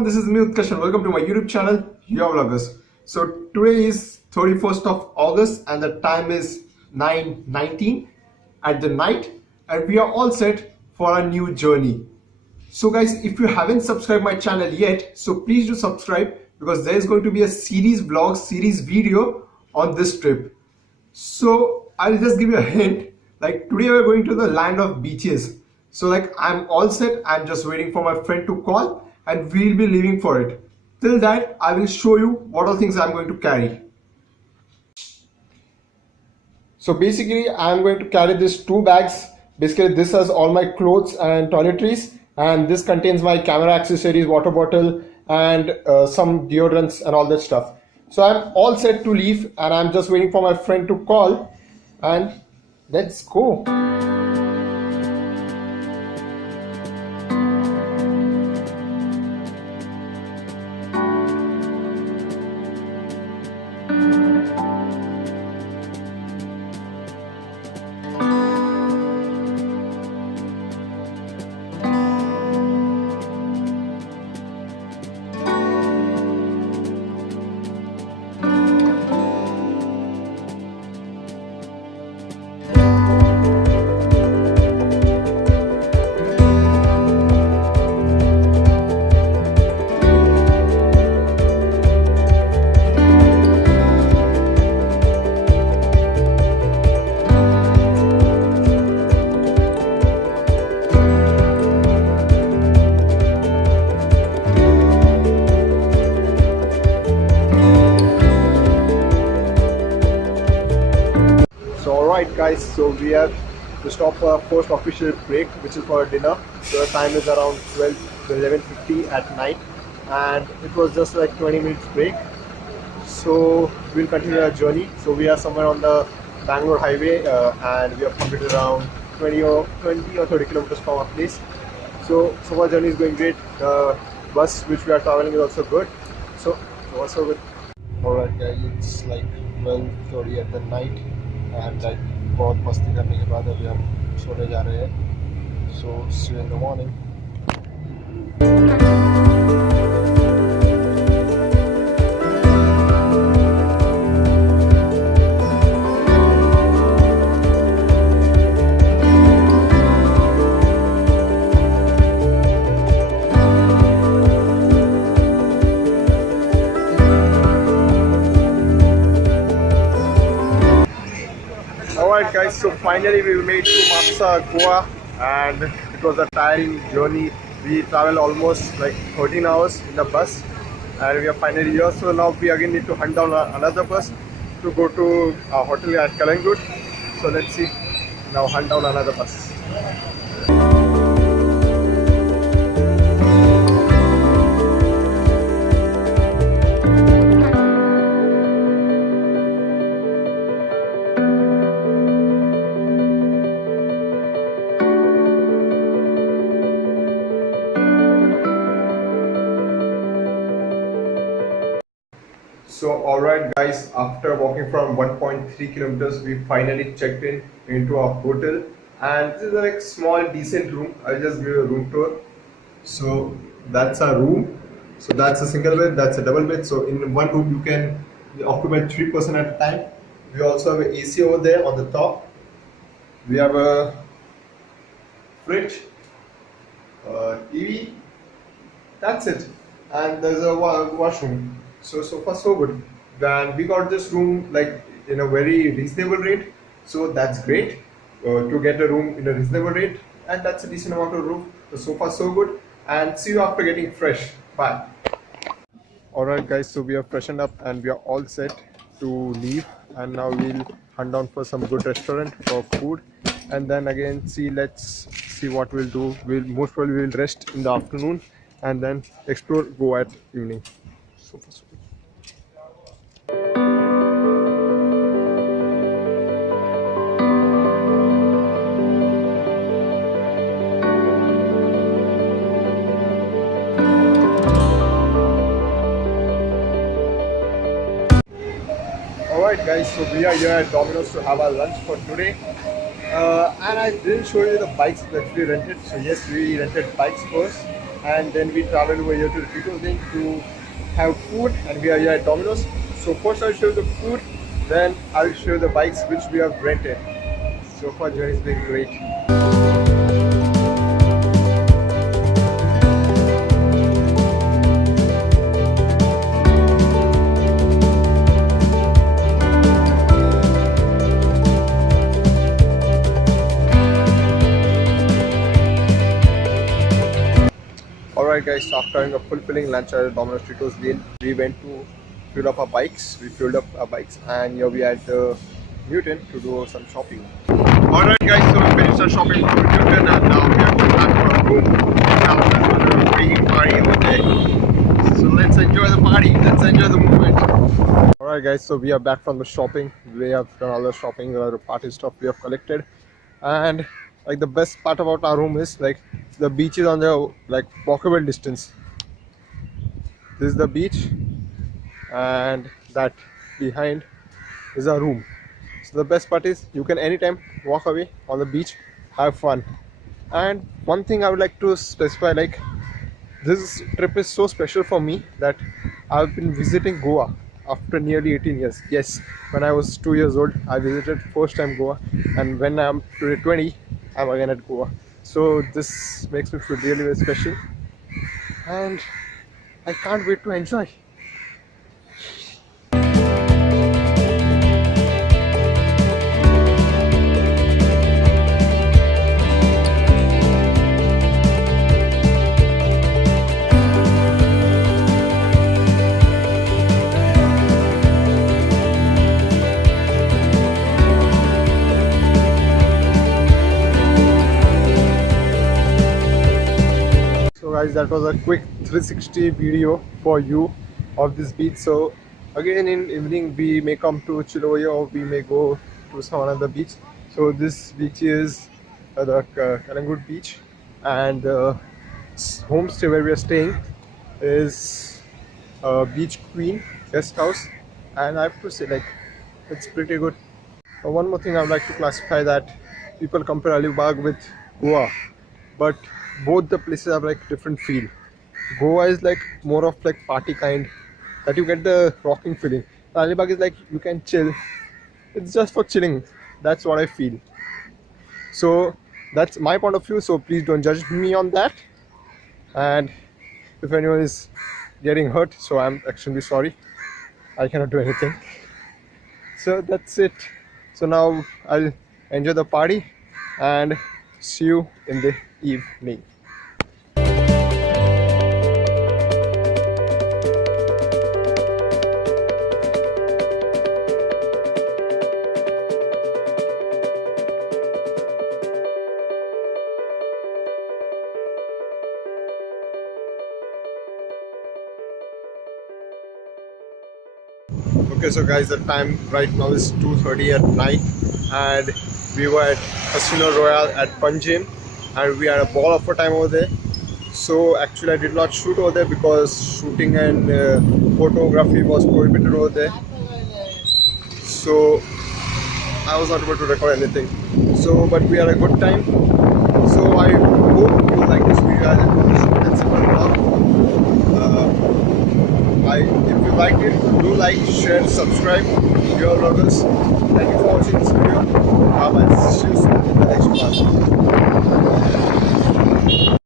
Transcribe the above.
everyone, this is me UTKARSH and welcome to my YouTube channel, Your Vloggers. So today is 31st of August and the time is 9:19 at the night and we are all set for a new journey. So guys, if you haven't subscribed my channel yet, so please do subscribe because there is going to be a series vlog, series video on this trip. So I'll just give you a hint, like today we're going to the land of beaches. So like I'm all set, I'm just waiting for my friend to call and we'll be leaving for it. Till that, I will show you what all things I'm going to carry. So basically I'm going to carry these two bags. Basically this has all my clothes and toiletries, and this contains my camera accessories, water bottle and some deodorants and all that stuff. So I'm all set to leave and I'm just waiting for my friend to call and let's go. Alright guys, so we have to stop for our first official break, which is for dinner. So the time is around 12 to 11:50 at night and it was just like 20 minutes break. So we'll continue our journey. So we are somewhere on the Bangalore highway and we have completed around 20 or 30 kilometers from our place. So far journey is going great. The bus which we are traveling is also good. So also good. Alright guys, it's like 12:30 at the night and like बहुत मस्ती करने के बाद अभी हम सोने जा रहे हैं. So see you in the morning. Alright guys, so finally we made to Mapsa, Goa, and it was a tiring journey. We traveled almost like 13 hours in the bus and we are finally here. So now we again need to hunt down another bus to go to our hotel at Calangute. So let's see, now hunt down another bus. So alright guys, after walking from 1.3 kilometers, we finally checked into our hotel, and this is a like small decent room. I'll just give you a room tour. So that's our room. So that's a single bed, that's a double bed. So in one room you can occupy 3 persons at a time. We also have an AC over there on the top. We have a fridge, TV. That's it, and there's a washroom. So far so good. And we got this room like in a very reasonable rate, so that's great to get a room in a reasonable rate, and that's a decent amount of room. So far so good, and see you after getting fresh. Bye. Alright guys, so we are freshened up and we are all set to leave, and now we'll hunt down for some good restaurant for food, and then again let's see what we'll do. We'll most probably will rest in the afternoon and then explore Goa at evening. So far so good. Alright guys, so we are here at Domino's to have our lunch for today. And I didn't show you the bikes that we rented. So yes, we rented bikes first. and then we traveled over here to the Tito's Lane to have food, and we are here at Domino's. So first I'll show you the food, then I'll show you the bikes which we have rented. So far journey has been great. Alright guys, after having a fulfilling lunch at Domino's Tito's Lane, we went to fill up our bikes. We filled up our bikes, and here we are at the Newton to do some shopping. Alright guys, so we finished our shopping from Newton, and now we are going back to our room. Now there's another big party over there. So let's enjoy the party, let's enjoy the moment. Alright guys, so we are back from the shopping. We have done all the shopping, the party stuff we have collected, and like the best part about our room is like the beach is on the like walkable distance. This is the beach, and that behind is our room. So the best part is you can anytime walk away on the beach, have fun. And one thing I would like to specify, like this trip is so special for me that I've been visiting Goa after nearly 18 years. Yes, when I was 2 years old, I visited first time Goa, and when I'm today 20, I'm again at Goa. So this makes me feel really very special, and I can't wait to enjoy. So guys, that was a quick 360 video for you of this beach. So again in evening we may come to Chiloya, or we may go to some another beach. So this beach is the Calangute beach, and the homestay where we are staying is Beach Queen guest house, and I have to say like it's pretty good. One more thing I would like to classify, that people compare Alibag with Goa, but both the places have like different feel. Goa is like more of like party kind, that you get the rocking feeling. Alibag is like you can chill, it's just for chilling. That's what I feel. So that's my point of view, so please don't judge me on that. And if anyone is getting hurt, so I'm extremely sorry, I cannot do anything. So that's it. So now I'll enjoy the party and see you in the evening. Okay, so guys, the time right now is 2:30 at night, and we were at Casino Royale at Panjim, and we had a ball of a time over there. So actually I did not shoot over there because shooting and photography was prohibited over there, so I was not able to record anything. So but we had a good time. So I hope you like this video as it was a short and simple vlog. If you liked it, do like, share, subscribe. Your vloggers. Thank you for watching this video. Bye bye. See you soon in the next one.